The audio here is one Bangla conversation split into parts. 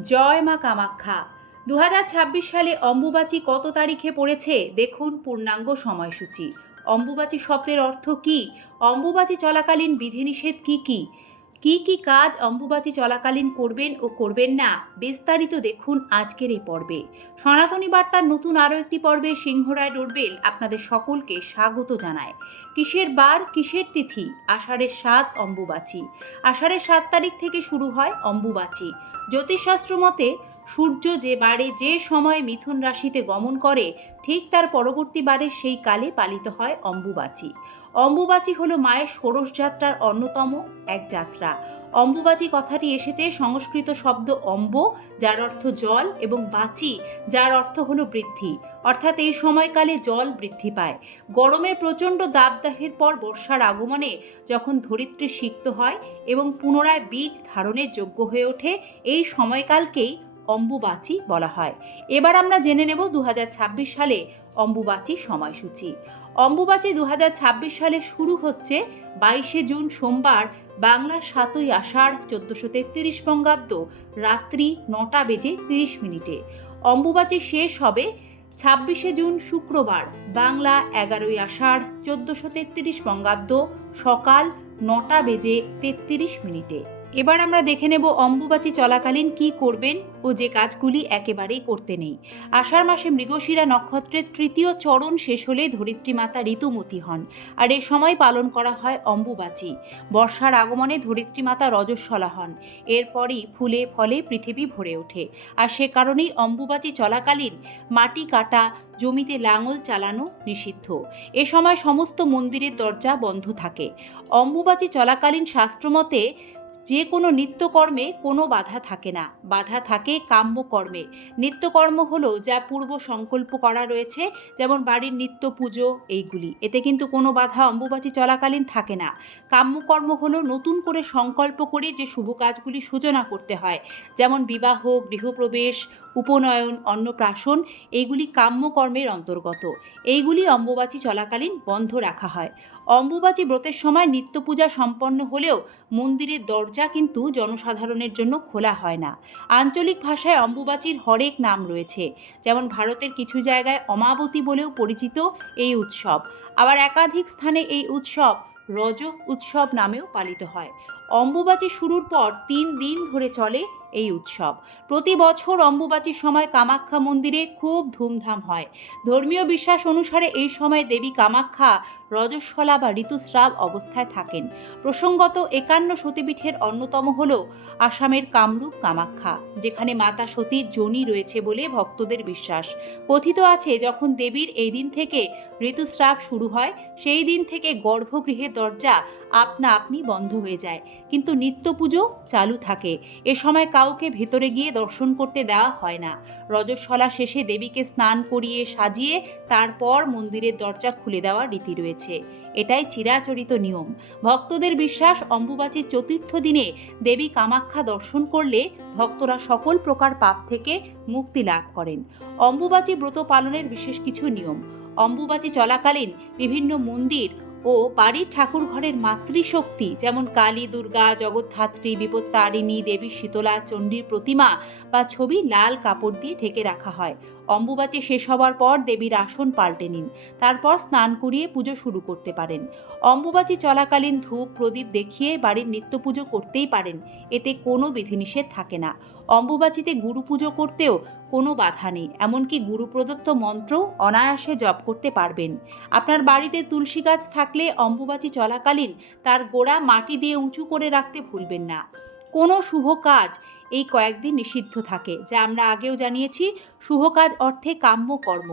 জয় মা কামাখ্যা। 2026 সালে অম্বুবাচী কত তারিখে পড়েছে দেখুন পূর্ণাঙ্গ সময়সূচি। অম্বুবাচী শব্দের অর্থ কী, অম্বুবাচী চলাকালীন বিধিনিষেধ কী কী কাজ অম্বুবাচী চলাকালীন করবেন ও করবেন না, বিস্তারিত দেখুন আজকের এই পর্বে। সনাতনী বার্তার নতুন আরও একটি পর্বে সিংহরায় ডোরবেল আপনাদের সকলকে স্বাগত জানায়। কিসের বার, কিসের তিথি? আষাঢ়ের 7 অম্বুবাচী। আষাঢ়ের 7 তারিখ থেকে শুরু হয় অম্বুবাচী। জ্যোতিষশাস্ত্র মতে সূর্য যে বারে যে সময়ে মিথুন রাশিতে গমন করে ঠিক তার পরবর্তী বারে সেই কালে পালিত হয় অম্বুবাচী। অম্বুবাচী হলো মায়ের ষোড়শ যাত্রার অন্যতম এক যাত্রা। অম্বুবাচী কথাটি এসেছে সংস্কৃত শব্দ অম্ব, যার অর্থ জল, এবং বাচী, যার অর্থ হলো বৃদ্ধি। অর্থাৎ এই সময়কালে জল বৃদ্ধি পায়। গরমের প্রচণ্ড দাবদাহের পর বর্ষার আগমনে যখন ধরিত্রী সিক্ত হয় এবং পুনরায় বীজ ধারণের যোগ্য হয়ে ওঠে, এই সময়কালকেই অম্বুবাচী বলা হয়। এবার আমরা জেনে নেব 2026 সালে অম্বুবাচী সময়সূচি। অম্বুবাচী 2026 সালে শুরু হচ্ছে 22শে জুন সোমবার, বাংলার 7ই আষাঢ় 1433 বঙ্গাব্দ রাত্রি 9:30 অম্বুবাচী শেষ হবে 26শে জুন শুক্রবার, বাংলা 11ই আষাঢ় 1433 বঙ্গাব্দ সকাল 9:33। এবার আমরা দেখে নেব অম্বুবাচী চলাকালীন কি করবেন ও যে কাজগুলি একেবারেই করতে নেই। আষাঢ় মাসে মৃগশিরা নক্ষত্রের তৃতীয় চরণ শেষ হলে ধরিত্রী মাতা ঋতুমতী হন, আর এ সময় পালন করা হয় অম্বুবাচী। বর্ষার আগমনে ধরিত্রী মাতা রজস্বলা হন। এরপরই ফুলে ফলে পৃথিবী ভরে ওঠে, আর সে কারণেই অম্বুবাচী চলাকালীন মাটি কাটা, জমিতে লাঙল চালানো নিষিদ্ধ। এ সময় সমস্ত মন্দিরের দরজা বন্ধ থাকে। অম্বুবাচী চলাকালীন শাস্ত্রমতে যে কোনো নিত্যকর্মে কোনো বাধা থাকে না, বাধা থাকে কাম্যকর্মে। নিত্যকর্ম হলো যা পূর্ব সংকল্প করা রয়েছে, যেমন বাড়ির নিত্য পুজো, এইগুলি, এতে কিন্তু কোনো বাধা অম্বুবাচী চলাকালীন থাকে না। কাম্যকর্ম হলো নতুন করে সংকল্প করে যে শুভ কাজগুলি সূচনা করতে হয়, যেমন বিবাহ, গৃহপ্রবেশ, উপনয়ন, অন্নপ্রাশন, এইগুলি কাম্যকর্মের অন্তর্গত। এইগুলি অম্বুবাচী চলাকালীন বন্ধ রাখা হয়। অম্বুবাচী ব্রতের সময় নিত্য পূজা সম্পন্ন হলেও মন্দিরের দরজা কিন্তু জনসাধারণের জন্য খোলা হয় না। আঞ্চলিক ভাষায় অম্বুবাচীর হরেক নাম রয়েছে, যেমন ভারতের কিছু জায়গায় অমাবতী বলেও পরিচিত এই উৎসব। আবার একাধিক স্থানে এই উৎসব রজ উৎসব নামেও পালিত হয়। অম্বুবাচী শুরুর পর 3 দিন ধরে চলে এই উৎসব। প্রতি বছর অম্বুবাচীর সময় কামাখ্যা মন্দিরে খুব ধুমধাম হয়। ধর্মীয় বিশ্বাস অনুসারে এই সময় দেবী কামাখ্যা রজস্বলা বা ঋতুস্রাব অবস্থায় থাকেন। প্রসঙ্গত 51 সতীপীঠের অন্যতম হল আসামের কামরূপ কামাখ্যা, যেখানে মাতা সতীর যোনি রয়েছে বলে ভক্তদের বিশ্বাস। কথিত আছে যখন দেবীর এই দিন থেকে ঋতুস্রাব শুরু হয়, সেই দিন থেকে গর্ভগৃহের দরজা আপনা আপনি বন্ধ হয়ে যায়, কিন্তু নিত্য পুজো চালু থাকে। এ সময় কাউকে ভেতরে গিয়ে দর্শন করতে দেওয়া হয় না। রজস্বলা শেষে দেবীকে স্নান করিয়ে সাজিয়ে তারপর মন্দিরের দরজা খুলে দেওয়ার রীতি রয়েছে। এটাই চিরাচরিত নিয়ম। ভক্তদের বিশ্বাস অম্বুবাচীর চতুর্থ দিনে দেবী কামাখ্যা দর্শন করলে ভক্তরা সকল প্রকার পাপ থেকে মুক্তি লাভ করেন। অম্বুবাচী ব্রত পালনের বিশেষ কিছু নিয়ম। অম্বুবাচী চলাকালীন বিভিন্ন মন্দির ও বাড়ির ঠাকুর ঘরের মাতৃশক্তি, যেমন কালী, দুর্গা, জগদ্ধাত্রী, বিপত্তারিণী, দেবী শীতলা, চণ্ডীর প্রতিমা বা ছবি লাল কাপড় দিয়ে ঢেকে রাখা হয়। অম্বুবাচী শেষ হওয়ার পর দেবীর আসন পাল্টে নিন, তারপর স্নান করিয়ে পুজো শুরু করতে পারেন। অম্বুবাচী চলাকালীন ধূপ প্রদীপ দেখিয়ে বাড়ির নিত্য পুজো করতেই পারেন, এতে কোনো বিধিনিষেধ থাকে না। অম্বুবাচীতে গুরু পুজো করতেও কোনো বাধা নেই, এমনকি গুরু প্রদত্ত মন্ত্র অনায়াসে জপ করতে পারবেন। আপনার বাড়িতে তুলসী গাছ থাকলে অম্বুবাচী চলাকালীন তার গোড়া মাটি দিয়ে উঁচু করে রাখতে ভুলবেন না। কোনো শুভ কাজ এই কয়েকদিন নিষিদ্ধ থাকে, যা আমরা আগেও জানিয়েছি। শুভ কাজ অর্থে কাম্য কর্ম,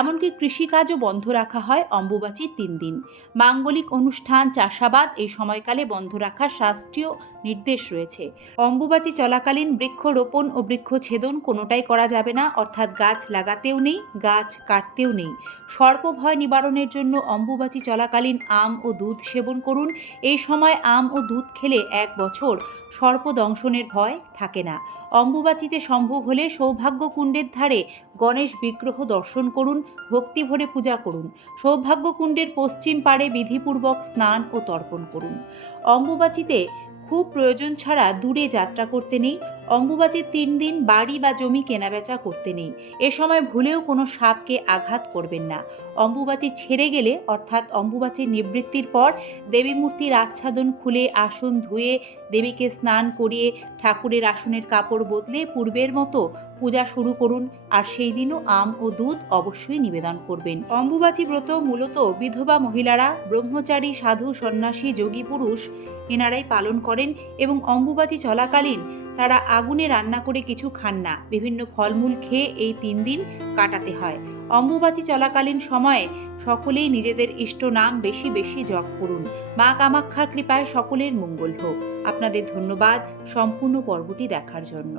এমনকি কৃষিকাজও বন্ধ রাখা হয় অম্বুবাচীর 3 দিন। মাঙ্গলিক অনুষ্ঠান, চাষাবাদ এই সময়কালে বন্ধ রাখার শাস্ত্রীয় নির্দেশ রয়েছে। অম্বুবাচী চলাকালীন বৃক্ষরোপণ ও বৃক্ষছেদন কোনোটাই করা যাবে না, অর্থাৎ গাছ লাগাতেও নেই, গাছ কাটতেও নেই। সর্পভয় নিবারণের জন্য অম্বুবাচী চলাকালীন আম ও দুধ সেবন করুন। এই সময় আম ও দুধ খেলে 1 বছর সর্পদংশনের ভয় থাকে না। অম্বুবাচীতে সম্ভব হলে সৌভাগ্য কুণ্ডের ধারে গণেশ বিগ্রহ দর্শন করুন, ভক্তি ভরে পূজা করুন। সৌভাগ্য কুণ্ডের পশ্চিম পাড়ে বিধিপূর্বক স্নান ও তর্পণ করুন। অম্বুবাচীতে খুব প্রয়োজন ছাড়া দূরে যাত্রা করতে নেই। অম্বুবাচীর 3 দিন বাড়ি বা জমি কেনাবেচা করতে নেই। এ সময় ভুলেও কোনো সাপকে আঘাত করবেন না। অম্বুবাচী ছেড়ে গেলে অর্থাৎ অম্বুবাচীর নিবৃত্তির পর দেবী মূর্তির আচ্ছাদন খুলে আসন ধুয়ে দেবীকে স্নান করিয়ে ঠাকুরের আসনের কাপড় বদলে পূর্বের মতো পূজা শুরু করুন। আর সেই দিনও আম ও দুধ অবশ্যই নিবেদন করবেন। অম্বুবাচী ব্রত মূলত বিধবা মহিলারা, ব্রহ্মচারী, সাধু, সন্ন্যাসী, যোগী পুরুষ এনারাই পালন করেন এবং অম্বুবাচী চলাকালীন তারা আগুনে রান্না করে কিছু খান না, বিভিন্ন ফলমূল খেয়ে এই 3 দিন কাটাতে হয়। অম্বুবাচী চলাকালীন সময়ে সকলেই নিজেদের ইষ্ট নাম বেশি বেশি জপ করুন। মা কামাখ্যার কৃপায় সকলের মঙ্গল হোক। আপনাদের ধন্যবাদ সম্পূর্ণ পর্বটি দেখার জন্য।